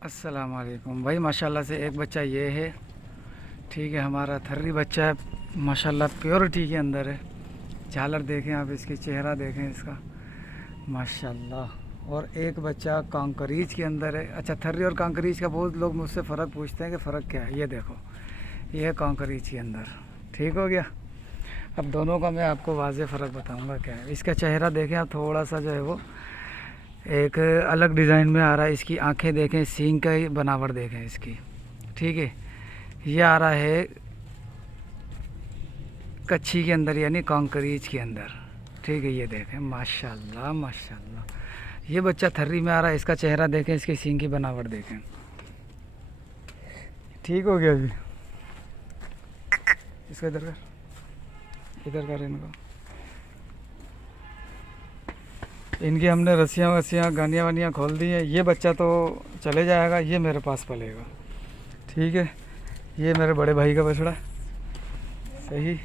अस्सलाम वालेकुम भाई। माशाल्लाह से एक बच्चा ये है, ठीक है, हमारा थर्री बच्चा है, माशाल्लाह प्योरिटी के अंदर है। झालर देखें आप, इसकी चेहरा देखें इसका, माशाल्लाह। और एक बच्चा कांकरीज के अंदर है। अच्छा, थर्री और कांकरीज का बहुत लोग मुझसे फ़र्क पूछते हैं कि फ़र्क क्या है। ये देखो, ये है कांकरीज के अंदर, ठीक हो गया। अब दोनों का मैं आपको वाज़े फ़र्क बताऊंगा क्या है। इसका चेहरा देखें आप, थोड़ा सा जो है वो एक अलग डिज़ाइन में आ रहा है। इसकी आंखें देखें, सींग का बनावट देखें इसकी, ठीक है। ये आ रहा है कच्छी के अंदर यानी कांकरीज के अंदर, ठीक है। ये देखें माशाल्लाह माशाल्लाह। ये बच्चा थर्री में आ रहा है। इसका चेहरा देखें, इसकी सींग की बनावट देखें, ठीक हो गया जी। इसका इधर कर इनको। इनकी हमने रस्सियाँ वस्सियाँ गानियाँ वानियाँ खोल दी हैं। ये बच्चा तो चले जाएगा, ये मेरे पास पलेगा, ठीक है। ये मेरे बड़े भाई का बछड़ा, सही।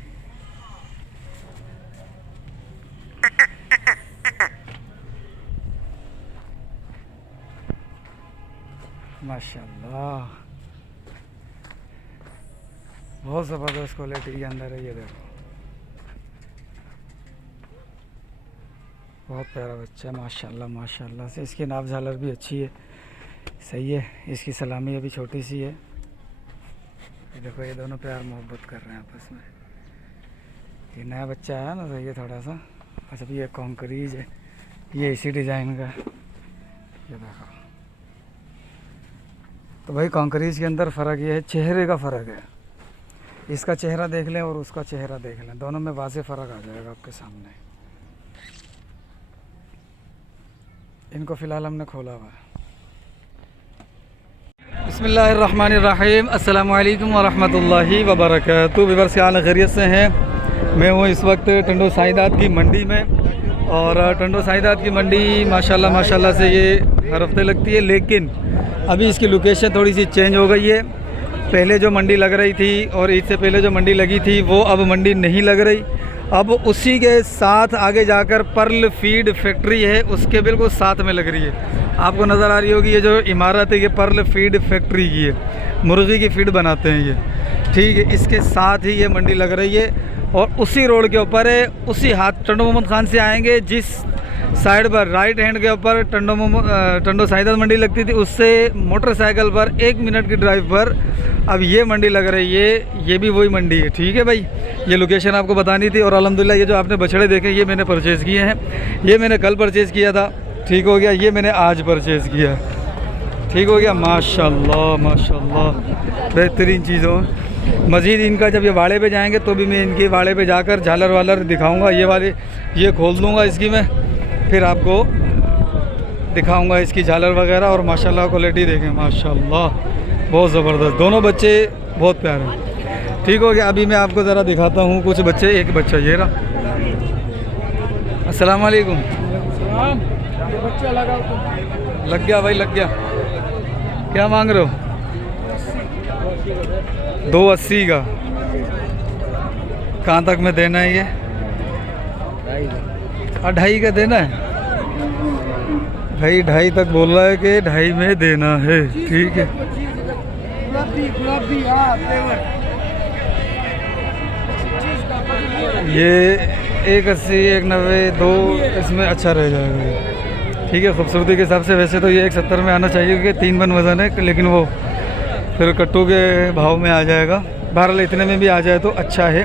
माशाल्लाह, बहुत ज़बरदस्त क्वालिटी के अंदर है। ये देखो, बहुत प्यारा बच्चा है माशाल्लाह माशाल्लाह से। इसकी नाप झालर भी अच्छी है, सही है। इसकी सलामी अभी छोटी सी है। ये देखो, ये दोनों प्यार मोहब्बत कर रहे हैं आपस में। ये नया बच्चा है ना, सही है थोड़ा सा। अच्छा, ये कांकरीज है, ये इसी डिज़ाइन का है। ये देखो, तो भाई कांकरीज के अंदर फ़र्क ये है, चेहरे का फ़र्क है। इसका चेहरा देख लें और उसका चेहरा देख लें, दोनों में वाज़े फ़र्क आ जाएगा आपके सामने। इनको फ़िलहाल हमने खोला हुआ है। बिस्मिल्लाहिर्रहमानिर्रहीम, अस्सलामु अलैकुम वरहमतुल्लाहि वबरकातुहू। व्यूअर्स, क्या हाल खैरियत से हैं? मैं हूँ इस वक्त टंडो साइदात की मंडी में। और टंडो साइदात की मंडी माशाल्लाह माशाल्लाह से ये हर हफ्ते लगती है, लेकिन अभी इसकी लोकेशन थोड़ी सी चेंज हो गई है। पहले जो मंडी लग रही थी और ईद से पहले जो मंडी लगी थी, वो अब मंडी नहीं लग रही। अब उसी के साथ आगे जाकर पर्ल फीड फैक्ट्री है, उसके बिल्कुल साथ में लग रही है। आपको नज़र आ रही होगी ये जो इमारत है, ये पर्ल फीड फैक्ट्री की है, मुर्गी की फीड बनाते हैं ये, ठीक है। इसके साथ ही ये मंडी लग रही है और उसी रोड के ऊपर है। उसी हाथ टंडो मोहम्मद खान से आएंगे, जिस साइड पर राइट हैंड के ऊपर टंडो साइदात मंडी लगती थी, उससे मोटरसाइकिल पर 1 मिनट की ड्राइव पर अब ये मंडी लग रही है। ये भी वही मंडी है, ठीक है भाई। ये लोकेशन आपको बतानी थी। और अल्हम्दुलिल्लाह ये जो आपने बछड़े देखे, ये मैंने परचेज़ किए हैं। ये मैंने कल परचेज़ किया था, ठीक हो गया। ये मैंने आज परचेज़ किया, ठीक हो गया। माशाल्लाह माशाल्लाह, बेहतरीन चीज़ों। मज़ीद इनका जब ये वाड़े पे जाएंगे तो भी मैं इनके वाड़े पे जाकर झालर वालर दिखाऊंगा। ये वाले ये खोल दूंगा इसकी मैं, फिर आपको दिखाऊंगा इसकी झालर वगैरह। और माशाल्लाह क्वालिटी देखें, माशाल्लाह बहुत ज़बरदस्त। दोनों बच्चे बहुत प्यारे हैं, ठीक हो गया। अभी मैं आपको ज़रा दिखाता हूँ कुछ बच्चे। एक बच्चा ये रहा। अस्सलाम वालेकुम। बच्चा लगा लग गया भाई, लग गया। क्या मांग रहे हो? 280 का। कहाँ तक में देना है ये? 2.5 का देना है भाई। 2.5 तक बोल रहा है कि 2.5 में देना है, ठीक है। ये 180 190 2 इसमें अच्छा रह जाएगा, ठीक है। खूबसूरती के हिसाब से वैसे तो ये 170 में आना चाहिए, क्योंकि 3 मन वज़न है, लेकिन वो फिर कट्टू के भाव में आ जाएगा। बहरहाल इतने में भी आ जाए तो अच्छा है,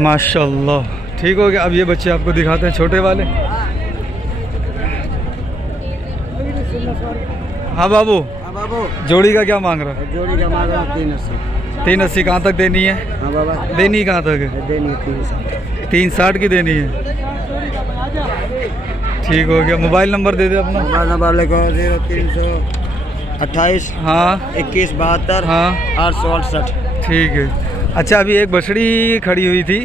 माशाल्लाह, ठीक हो गया। अब ये बच्चे आपको दिखाते हैं, छोटे वाले। हाँ बाबू, जोड़ी का क्या मांग रहा है? जोड़ी का मांग रहा हूं 380। 380 कहाँ तक देनी है? हाँ बाबा, देनी कहाँ तक है? देनी है 360। 360 की देनी है, ठीक हो गया। मोबाइल नंबर दे दे अपना। मोबाइल नंबर लिखो 0328 हाँ 21 72 हाँ 868। ठीक है। अच्छा, अभी एक बछड़ी खड़ी हुई थी,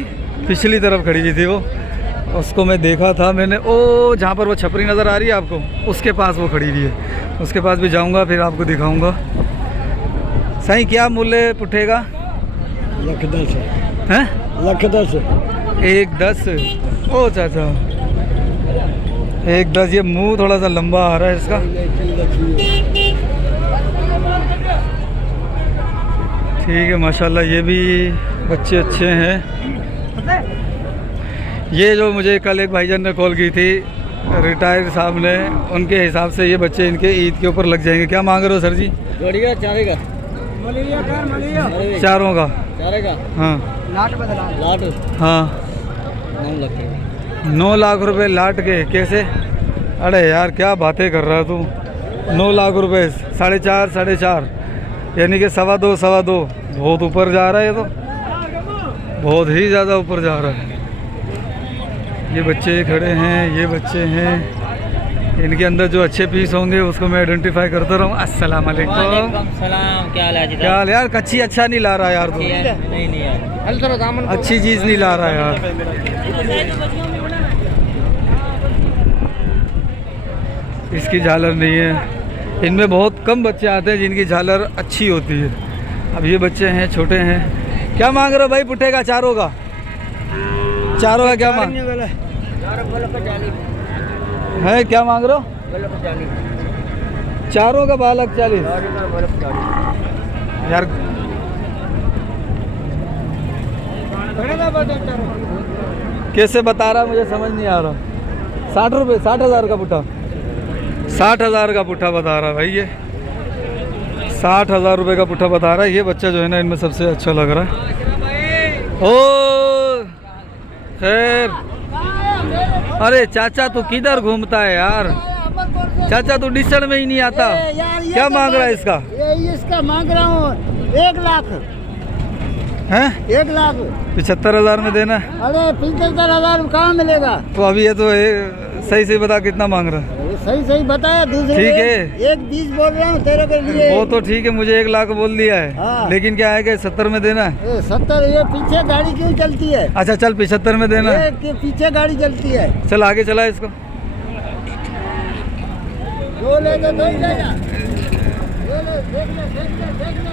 पिछली तरफ खड़ी हुई थी वो, उसको मैं देखा था मैंने। ओ, जहाँ पर वो छपरी नज़र आ रही है आपको, उसके पास वो खड़ी हुई है। उसके पास भी जाऊँगा, फिर आपको दिखाऊँगा। सही क्या मूल्य उठेगा? 110 हैं? 110 110। ओ चाचा, 110। ये मुंह थोड़ा सा लंबा आ रहा है इसका। ठीक है माशाल्लाह, ये भी बच्चे अच्छे हैं। ये जो मुझे कल एक भाईजान ने कॉल की थी, रिटायर्ड साहब ने, उनके हिसाब से ये बच्चे इनके ईद के ऊपर लग जाएंगे। क्या मांग रहे हो सर जी? जोड़िया चारेगा चारों का? चारेगा हाँ लाट हाँ 9 लाख 9 लाख रुपए लाट के कैसे? अरे यार क्या बातें कर रहा है तू। 9 लाख रुपए 4.5 यानी कि 2.25 बहुत ऊपर जा रहा है ये तो, बहुत ही ज़्यादा ऊपर जा रहा है। ये बच्चे खड़े हैं, ये बच्चे हैं, इनके अंदर जो अच्छे पीस होंगे उसको मैं आइडेंटिफाई करता रहूँ। अस्सलाम वालेकुम। सलाम, क्या हाल है? क्या हाल यार? कच्ची अच्छा नहीं ला रहा यार तू, नहीं यार, अच्छी चीज़ नहीं ला रहा यार। इसकी झालर नहीं है। इनमें बहुत कम बच्चे आते हैं जिनकी झालर अच्छी होती है। अब ये बच्चे हैं, छोटे हैं। क्या मांग रहे हो भाई पुट्ठे का? चारों का? चारों का क्या मांग है? क्या मांग रहे हो? चारों का 12,40,000 यार। कैसे बता रहा मुझे समझ नहीं आ रहा। 60 रुपये, 60,000 का पुट्ठा, 60,000 का पुट्ठा बता रहा भाई। ये 60,000 रुपये का पुट्ठा बता रहा है। ये बच्चा जो है ना इनमें सबसे अच्छा लग रहा है। ओ खैर, अरे चाचा तू किधर घूमता है यार? चाचा तू डिस्टर्ब में ही नहीं आता। क्या मांग रहा है इसका? इसका मांग रहा हूँ 1 लाख हैं? 1 लाख 75,000 में देना? अरे 75,000 कहाँ मिलेगा? तो अभी ये तो सही सही बता कितना मांग रहा है। सही बताया। दूसरे ठीक है, 1.20 बोल रहा हूँ तेरे के लिए। वो तो ठीक है, मुझे 1 लाख बोल दिया है। हाँ। लेकिन क्या है कि 70 में देना है। 70? ये पीछे गाड़ी क्यों चलती है? अच्छा चल 75 में देना है। ये पीछे गाड़ी चलती है। चल आगे चला इसको। जो लेगा तो ही लेगा।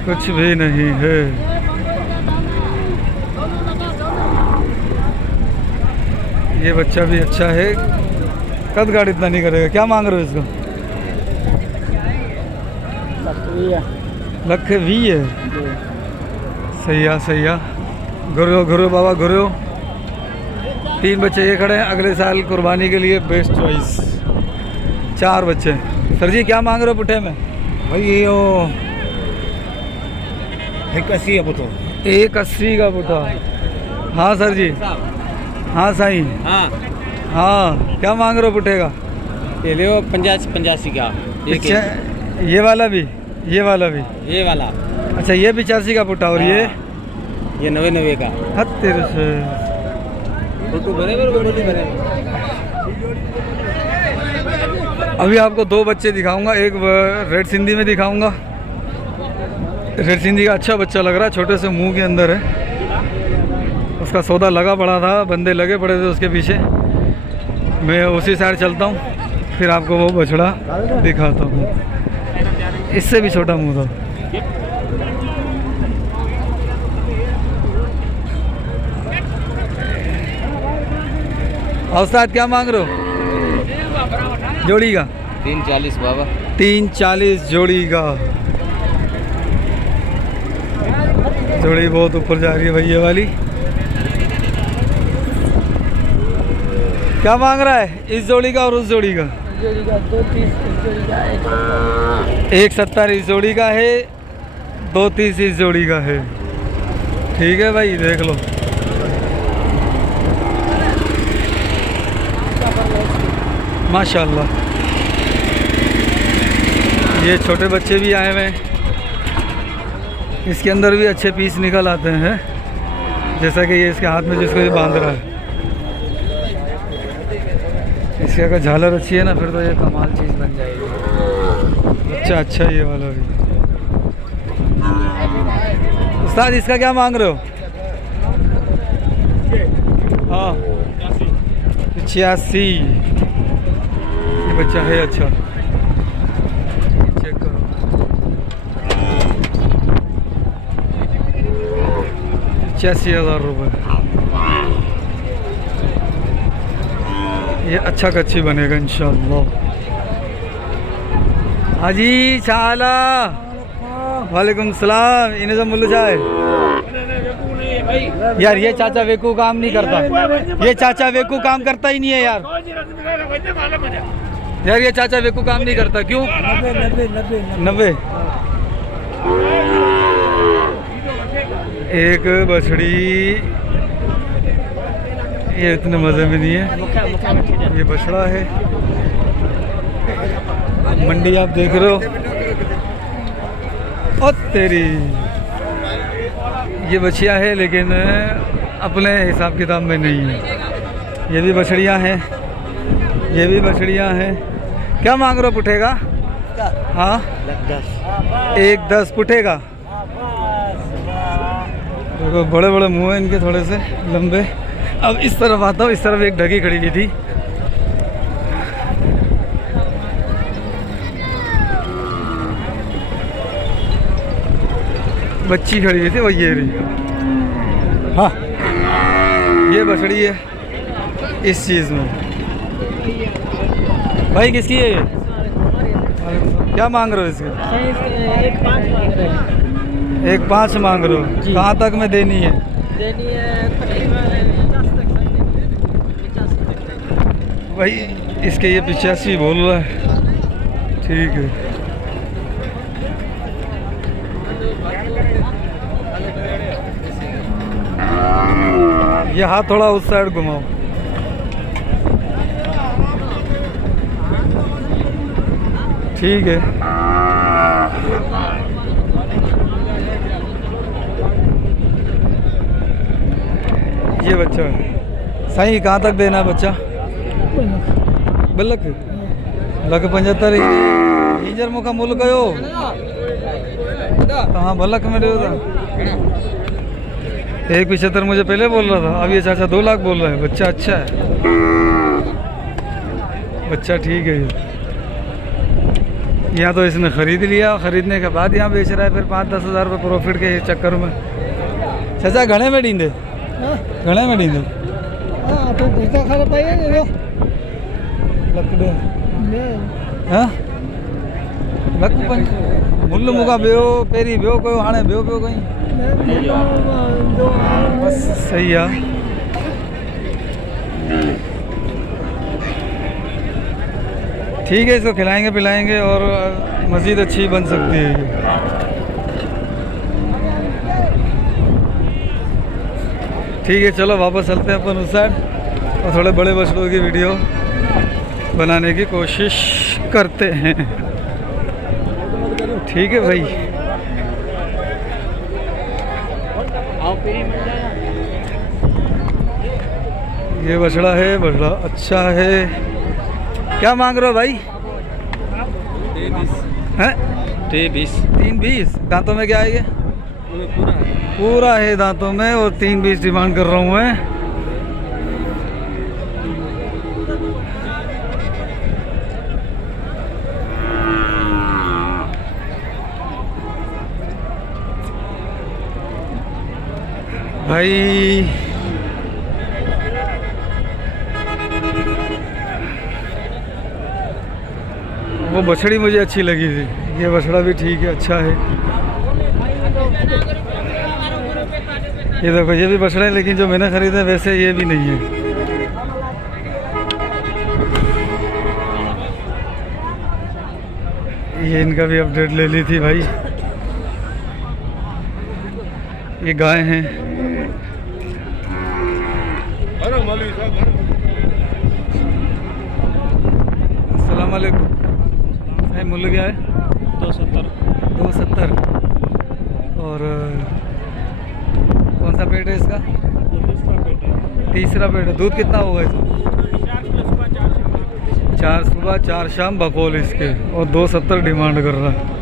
कुछ भी नहीं है। ये बच्चा भी अच्छा है। कद गाड़ी इतना नहीं करेगा। क्या मांग रहे हो इसको? 1,20,000 है। सही है। घुरो बाबा घुरो। 3 बच्चे ये खड़े हैं, अगले साल कुर्बानी के लिए बेस्ट चॉइस। 4 बच्चे। सर जी क्या मांग रहे हो पुट्ठे में? भाई ये 180 है पुट्ठा। 180 का पुट्ठा? हाँ सर जी, हाँ साईं, हाँ। क्या मांग रहे हो पुट्ठे का? ये ले 85 का। अच्छा, ये वाला भी? ये वाला अच्छा ये 85 का पुट्ठा। और ये 90 का। हद तेरे से। अभी आपको 2 बच्चे दिखाऊंगा। एक रेड सिंधी में दिखाऊंगा। रेड सिंधी का अच्छा बच्चा लग रहा है, छोटे से मुंह के अंदर है। उसका सौदा लगा पड़ा था, बंदे लगे पड़े थे उसके पीछे। मैं उसी साइड चलता हूँ, फिर आपको वो बछड़ा दिखाता हूँ। इससे भी छोटा मुंह था। औसत क्या मांग रहे हो जोड़ी का? 340 बाबा। 340 जोड़ी का। जोड़ी बहुत ऊपर जा रही है भाई ये वाली। क्या मांग रहा है इस जोड़ी का और उस जोड़ी का? 170 इस जोड़ी का है, 230 इस जोड़ी का है। ठीक है भाई, देख लो। माशाल्लाह। ये छोटे बच्चे भी आए हुए हैं, इसके अंदर भी अच्छे पीस निकल आते हैं। जैसा कि ये इसके हाथ में जिसको ये बांध रहा है, इसकी अगर झालर अच्छी है ना फिर तो ये कमाल चीज़ बन जाएगी। अच्छा ये वाला भी। उस्ताद इसका क्या मांग रहे हो? हाँ 85। ये बच्चा है अच्छा, चेक करो। ₹85,000। ये अच्छा कच्ची बनेगा इंशाअल्लाह। हाजी चाला वालेकुम सलाम। इन्हें जो मुल्लू जाए यार, ये चाचा वेकू काम नहीं करता, ये चाचा वेकू काम करता ही नहीं है यार। यार ये चाचा वेकू काम नहीं करता, क्यों? 90 एक बछड़ी, ये इतने मज़े में नहीं है। ये बछड़ा है, मंडी आप देख रहे हो। ओ तेरी, ये बछिया है लेकिन अपने हिसाब किताब में नहीं है। ये भी बछड़ियाँ हैं, ये भी बछड़ियाँ हैं। क्या मांग रहे हो पुठेगा? हाँ 1-10 पुठेगा। देखो बड़े बड़े मुँह हैं इनके, थोड़े से लंबे। अब इस तरफ आता हूँ, इस तरफ एक ढगी खड़ी हुई थी। बच्ची खड़ी हुई थी, वो ये रही। हाँ ये बछड़ी है इस चीज़ में। भाई किसकी है ये? क्या मांग रहे हो इसके? 1.5 मांग रहे हो। कहाँ तक में देनी है? देनी है तकरीबन 10 तक। भाई इसके ये 85 बोल रहा है। ठीक है, ये हाथ थोड़ा उस साइड घुमाओ। ठीक है, ये बच्चा सही कहाँ तक देना है बच्चा? बल्लक 1.75 इंजर मुखा मुल गयो। हाँ बल्लक में दे। 1.75 मुझे पहले बोल रहा था, अब ये चाचा 2 लाख बोल रहा है। बच्चा अच्छा है, बच्चा ठीक है। यहाँ तो इसने ख़रीद लिया, ख़रीदने के बाद यहाँ बेच रहा है, फिर 5-10 हज़ार रुपये प्रॉफिट के चक्कर में। चाचा घने में डींदे, घने में डींदे हाँ मुल्ल मुका बियो पेरी बियो कोई हाणे बियो पियो कहीं बस सही है। ठीक है, इसको खिलाएंगे पिलाएंगे और मज़ीद अच्छी बन सकती है ये। ठीक है, चलो वापस चलते हैं अपन उस साइड और थोड़े बड़े बछड़ों की वीडियो बनाने की कोशिश करते हैं। ठीक है भाई। ये बछड़ा है, बछड़ा अच्छा है। क्या मांग रहे हो भाई? 3.20 दांतों में क्या आएगा? पूरा है दांतों में और 3.20 डिमांड कर रहा हूँ मैं। भाई वो बछड़ी मुझे अच्छी लगी थी, ये बछड़ा भी ठीक है, अच्छा है। ये देखो ये भी बछड़ा है, लेकिन जो मैंने ख़रीदा वैसे ये भी नहीं है। ये इनका भी अपडेट ले ली थी भाई। ये गाय हैं। अस्सलाम वालेकुम। भाई मूल्य क्या है? 270। और कौन सा पेट है इसका? तीसरा पेट है। दूध कितना होगा इसमें? 4 सुबह 4 शाम बकौल इसके, और 270 डिमांड कर रहा है।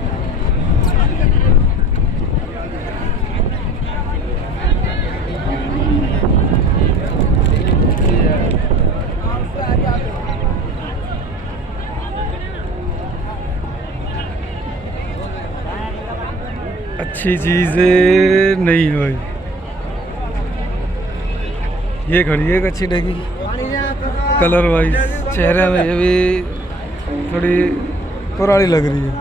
अच्छी चीज़ें नहीं है भाई। ये खड़ी है एक अच्छी डगी, कलर वाइज चेहरे में ये भी थोड़ी पुरानी लग रही है।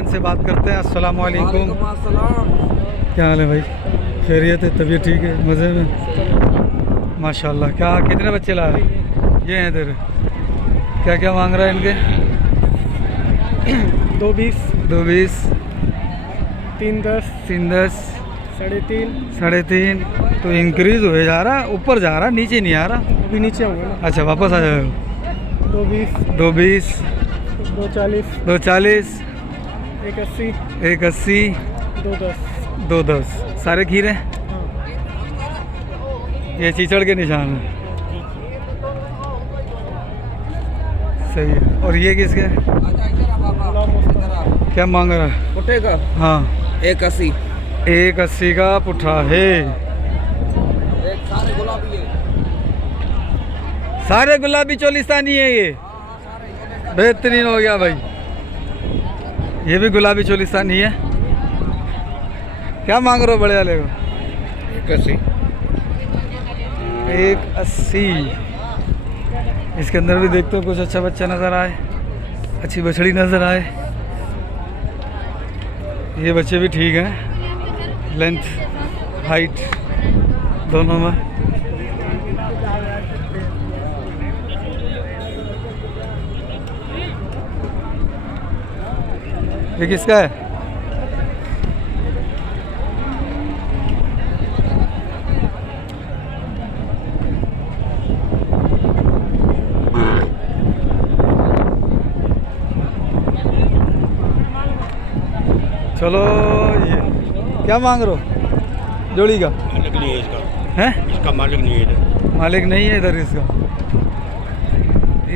बहन से बात करते हैं। अस्सलाम वालेकुम। क्या हाल है भाई? खैरियत है? तबीयत ठीक है? मज़े में? माशाल्लाह। क्या कितने बच्चे ला रहे? ये हैं तेरे? क्या क्या मांग रहा है इनके? 220, 220, 310, 310, 3.5, 3.5। तो इंक्रीज़ हो जा रहा, ऊपर जा रहा, नीचे नहीं आ रहा। अभी नीचे होंगे ना। अच्छा वापस आ जाएगा। 220, 220, 240, 240, 180, 180, 210। 210। सारे खीरे? ये चीचड़ के निशान है। सही है। और ये किसके? क्या मांग रहा है? पुट्ठे का हाँ 180। 180 का पुट्ठा है। सारे गुलाबी है। सारे गुलाबी चोलिस्तानी है ये। बेहतरीन हो गया भाई। ये भी गुलाबी चोलिस्तानी है। क्या मांग रहे हो बड़े वाले को? 180। 180। इसके अंदर भी देखते हो कुछ अच्छा बच्चा नज़र आए, अच्छी बछड़ी नज़र आए। ये बच्चे भी ठीक हैं, लेंथ हाइट दोनों में। ये किसका है? चलो ये क्या मांग रहे हो जोड़ी का? मालिक नहीं है इसका। है इसका मालिक नहीं है इधर। मालिक नहीं है इधर इसका।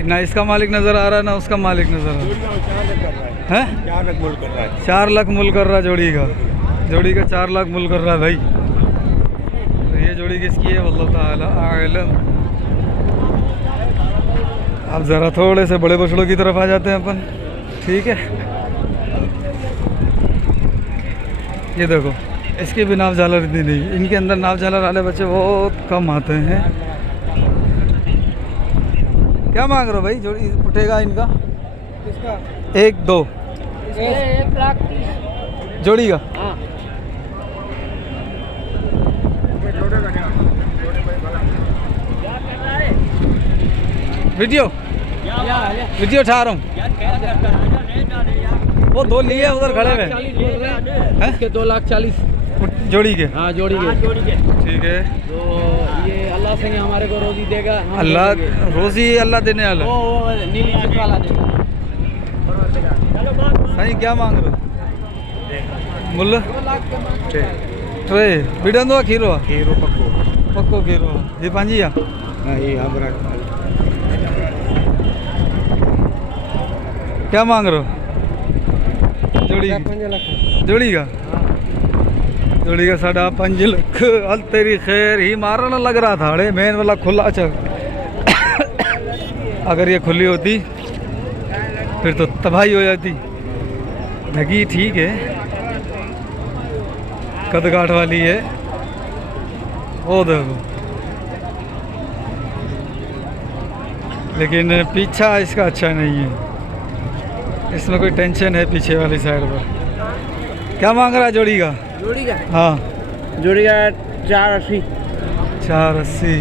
ना इसका मालिक नज़र आ रहा है ना उसका मालिक नज़र आ रहा है। 4 लाख मूल कर रहा है। 4 लाख मूल कर रहा है जोड़ी का। जोड़ी का 4 लाख मूल कर रहा है भाई। तो ये जोड़ी किसकी है? वल्लाह ताला आलम। अब ज़रा थोड़े से बड़े बछड़ों की तरफ आ जाते हैं अपन। ठीक है, ये देखो इसके भी नाव झालर इतनी नहीं। इनके अंदर नाव झालर वाले बच्चे बहुत कम आते हैं। क्या मांग रहे हो भाई? जोड़ी उठेगा इनका? किसका? 1 2 1,30,000 जोड़ी का। हाँ। वीडियो वीडियो उठा रहा हूँ। वो 2 लिए उधर खड़े हुए हैं। इसके 2,40,000 जोड़ी के। हाँ जोड़ी के। ठीक है। तो ये अल्लाह से हमारे को रोजी देगा। हम अल्लाह देंगे। रोजी अल्लाह देने वाला। वो नीली चिट वाला देगा। सही क्या मांग रहे हो? मुल्ला ट्रे बिडन दो खीरो हीरो पक्को। पक्को खीरो ये पांजी या हाँ ये हमारा क्या मांग रहे हो? जोड़ी जोड़ी का? जोड़ी का 5.5 लाख। हल तेरी खैर ही मारना लग रहा था। अरे मेन वाला खुला। अच्छा अगर ये खुली होती फिर तो तबाही हो जाती। लगी ठीक है, कदगाठ वाली है। वो देखो, लेकिन पीछा इसका अच्छा नहीं है। इसमें कोई टेंशन है पीछे वाली साइड पर। क्या मांग रहा है जोड़ी का? जोड़ी का हाँ जोड़ी का 480। 480।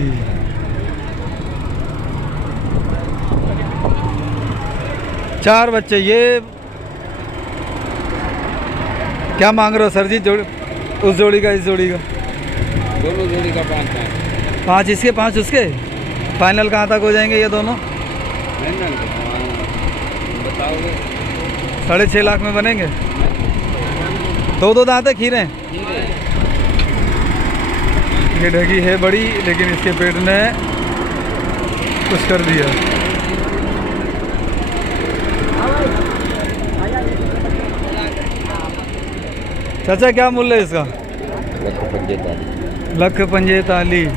चार बच्चे। ये क्या मांग रहे हो सर जी? जोड़ी उस जोड़ी का, इस जोड़ी का? दोनों जोड़ी का 5 है। 5 इसके 5 उसके। फाइनल कहाँ तक हो जाएंगे ये दोनों? बताओगे? 6.5 लाख में बनेंगे। 2 दांत है खीरे। ये ढगी है बड़ी, लेकिन इसके पेट ने कुछ कर दिया। चाचा क्या मूल्य है इसका? 1,45,000।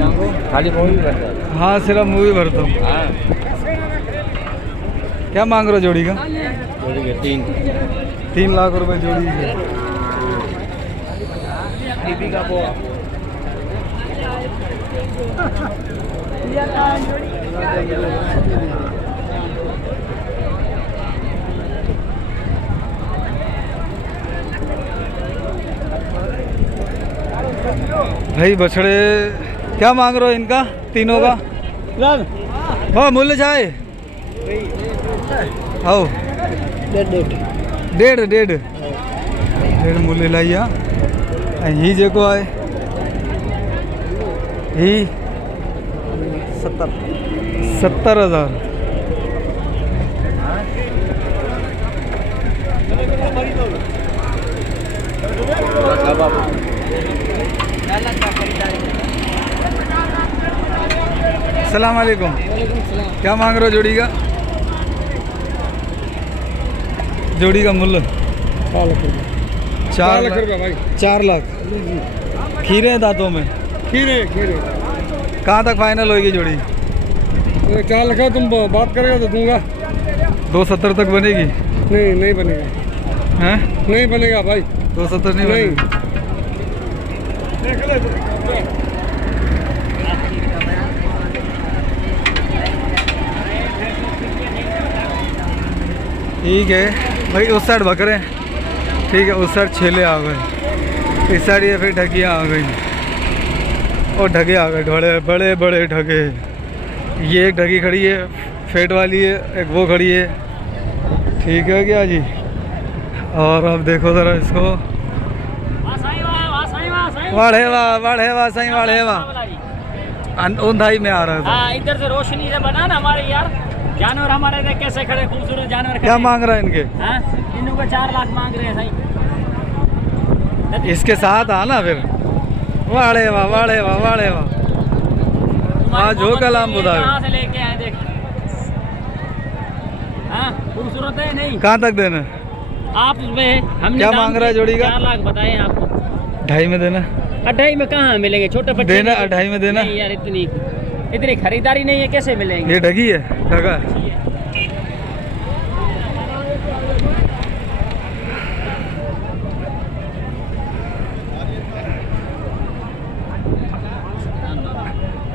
मांगो खाली मूवी करता है। हाँ सिर्फ मूवी भरता हूँ। हाँ क्या मांग रहे हो जोड़ी का? जोड़ी के 3 लाख रुपए जोड़ी है। टीवी का वो भाई बछड़े क्या मांग रहे हो इनका तीनों का? हाँ मूल्य चाहे आओ डेढ़ डेढ़ डेढ़ मूल्य लाइया ही जेको आहे ही 70,000 अस्सलाम वालेकुम। क्या मांग रहे हो जोड़ी का? जोड़ी का मूल्य 4 लाख रुपये भाई। 4 लाख खीरे हैं दांतों में? खीरे कहाँ तक फाइनल होगी जोड़ी? 4 लाख तुम बात करेगा तो दूंगा। 270 तक बनेगी? नहीं बनेगा। हैं? नहीं बनेगा भाई। 270 नहीं बनेगी? ठीक है भाई। उस साइड बकरे ठीक है, उस साइड छेले आ गए, इस साइड ये फिर ढकियाँ आ गई और ढगे आ गए, बड़े बड़े ढगे। ये एक ढगी खड़ी है फेट वाली है, एक वो खड़ी है। ठीक है क्या जी? और अब देखो ज़रा इसको। वाढ़े वाह सही वाढ़े वाह ऊंधाई में आ रहा है। हाँ, इधर से रोशनी से बना ना हमारे यार जानवर हमारे देख कैसे खड़े, खूबसूरत जानवर क्या मांग रहा है इनके? हाँ, इन्हों को 4 लाख मांग रहे हैं सही। इसके साथ आना फिर। वाड़े वाह वाड़े वाह वाड़े वाह। आज हो कलाम बुधा कहाँ से लेके आए देख। हाँ, खूबसूरत है नहीं? कहाँ तक देना? आप उसमें हम क्या मांग रहा है जोड़ी का? 4 लाख बताए आपको। 2.5 में देना? 2.5 में कहाँ मिलेंगे छोटे बच्चे? देना 2.5 में देना? नहीं यार, इतनी खरीदारी नहीं है, कैसे मिलेंगे? ये ढगी है ढगा।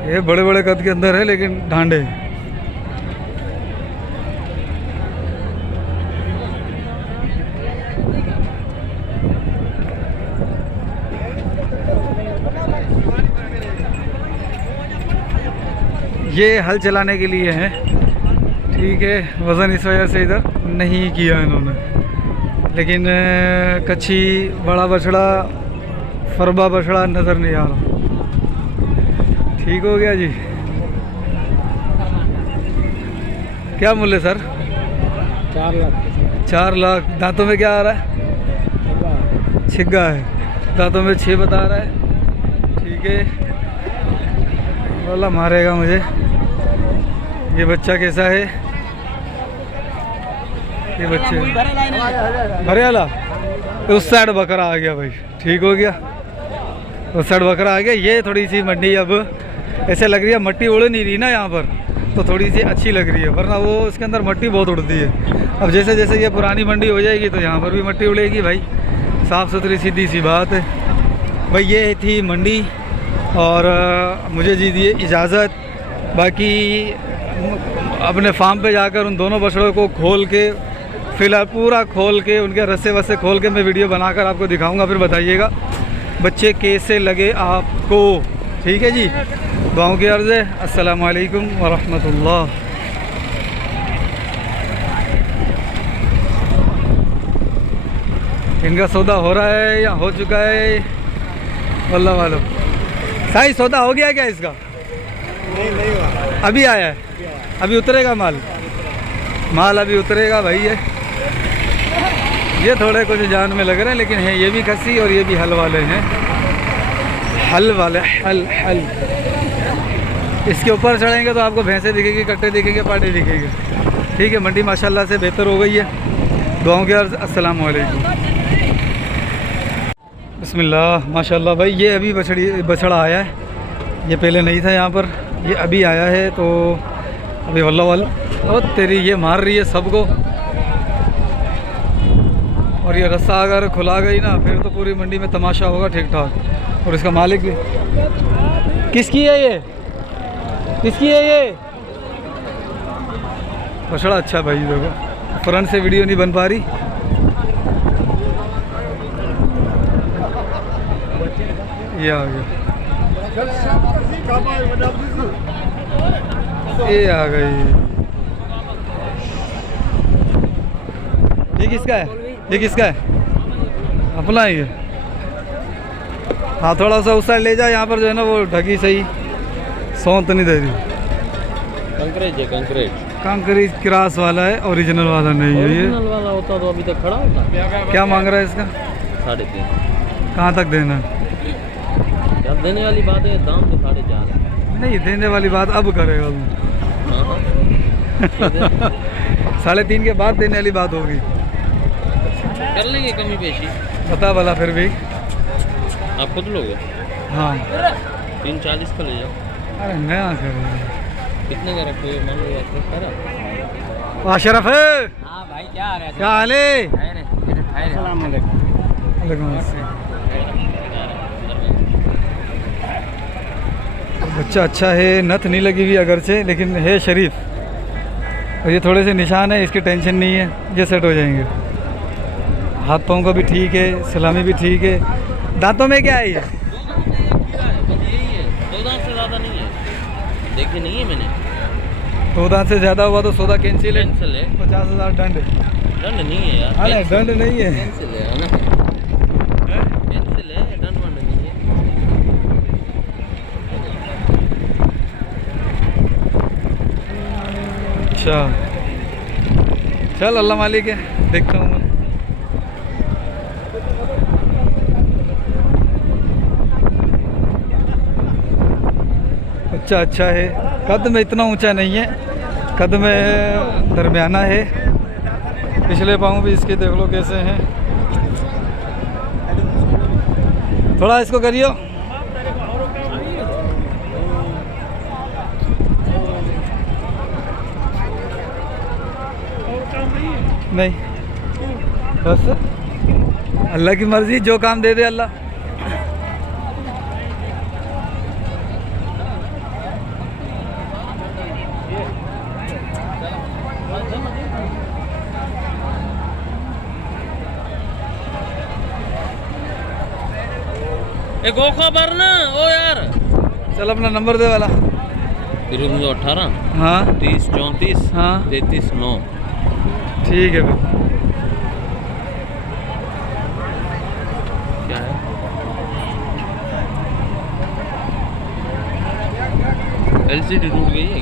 ये बड़े बड़े कद के अंदर है लेकिन ढांडे। ये हल चलाने के लिए है। ठीक है, वज़न इस वजह से इधर नहीं किया इन्होंने, लेकिन कच्छी बड़ा बछड़ा फरबा बछड़ा नज़र नहीं आ रहा। ठीक हो गया जी। क्या मूल्य सर? 4 लाख। 4 लाख। दांतों में क्या आ रहा है? छिग्गा है, दांतों में 6 बता रहा है। ठीक है, वाला मारेगा मुझे। ये बच्चा कैसा है? ये बच्चे भरे वाला उस साइड बकरा आ गया भाई। ठीक हो गया, उस साइड बकरा आ गया। ये थोड़ी सी मंडी अब ऐसे लग रही है, मट्टी उड़ नहीं रही ना यहाँ पर, तो थोड़ी सी अच्छी लग रही है, वरना वो इसके अंदर मट्टी बहुत उड़ती है। अब जैसे जैसे ये पुरानी मंडी हो जाएगी तो यहाँ पर भी मट्टी उड़ेगी भाई। साफ़ सुथरी सीधी सी बात है भाई। ये थी मंडी और मुझे दीजिए इजाज़त। बाकी अपने फार्म पे जाकर उन दोनों बछड़ों को खोल के, फ़िलहाल पूरा खोल के, उनके रस्से वस्से खोल के मैं वीडियो बनाकर आपको दिखाऊंगा। फिर बताइएगा बच्चे कैसे लगे आपको। ठीक है जी, दुआओं की अर्ज़ है। अस्सलाम वालेकुम वरहमतुल्लाह। इनका सौदा हो रहा है या हो चुका है वल्लाह वालों। साई सौदा हो गया क्या इसका? नहीं हुआ, अभी आया है, अभी उतरेगा माल अभी उतरेगा भाई। ये थोड़े कुछ जान में लग रहे हैं, लेकिन है ये भी खस्सी और ये भी हल वाले हैं। हल वाले हल इसके ऊपर चढ़ेंगे तो आपको भैंसे दिखेंगी, कट्टे दिखेंगे, पाटे दिखेंगे। ठीक है, मंडी माशाल्लाह से बेहतर हो गई है। दुआओं के अर्ज़। अस्सलाम वालेकुम। बिस्मिल्लाह माशाल्लाह भाई। ये अभी बछड़ा आया है, ये पहले नहीं था यहाँ पर, ये अभी आया है। तो अभी वल्लाह वाला और तेरी ये मार रही है सबको। और ये रास्ता अगर खुला गई ना फिर तो पूरी मंडी में तमाशा होगा ठीक ठाक। और इसका मालिक भी किसकी है ये? किसकी है ये? बछड़ा अच्छा भाई, देखो फ्रंट से वीडियो नहीं बन पा रही। ये आ गया, ये आ गई। ये किसका है? ये किसका है? अपना ही है। हाँ थोड़ा सा उस साइड ले जा, यहाँ पर जो है ना वो ढकी सही, सौंत नहीं दे रही। कंकरेज है, कंकरेज। कंकरी क्रास वाला है, ओरिजिनल वाला नहीं है ये। ओरिजिनल वाला होता तो अभी तक खड़ा होता। क्या मांग रहा है इसका? 3.5। कहाँ तक देना है? जब देने वाली बात है, दाम तो 4.5 है। नहीं देने वाली बात अब करेगा वो। हाँ। 3.5 के बाद देने वाली बात होगी। कर लेंगे कमी पेशी। बता भला फिर भी। आप खुद लोगे? हाँ 340 का ले जाओ। अरे नया करेगा। कितने का रखोगे? मान लो करा। अशरफ है, हाँ भाई क्या आ रहा है? क्या हाल है? अस्सलाम वालेकुम। वालेकुम अस्सलाम। बच्चा अच्छा है, नथ नहीं लगी हुई अगर से, लेकिन है शरीफ। और ये थोड़े से निशान है, इसकी टेंशन नहीं है, ये सेट हो जाएंगे। हाथ पाँव का भी ठीक है, सलामी भी ठीक है। दांतों में क्या है ये? बस यही है, 2 दांत से ज़्यादा नहीं है। देखे नहीं है मैंने। 2 दांत से ज़्यादा हुआ तो सौदा कैंसिल है। कैंसिल है। 50,000 दंड। दंड नहीं है यार। अरे दंड नहीं है। कैंसिल है ना? कैंसिल है, दंड वंड नहीं है। अच्छा चल, अल्लाह मालिक है, देखता हूँ मैं। अच्छा अच्छा है, कद में इतना ऊंचा नहीं है, कद में दरमियाना है। पिछले पाँव भी इसके देख लो कैसे हैं। थोड़ा इसको करियो। नहीं बस अल्लाह की मर्जी, जो काम दे दे अल्लाह। एक और खबर ना ओ यार। चल अपना नंबर दे वाला। 18 हाँ 30 34 हाँ 33 9। ठीक है भाई। क्या है? LCD टूट गई है।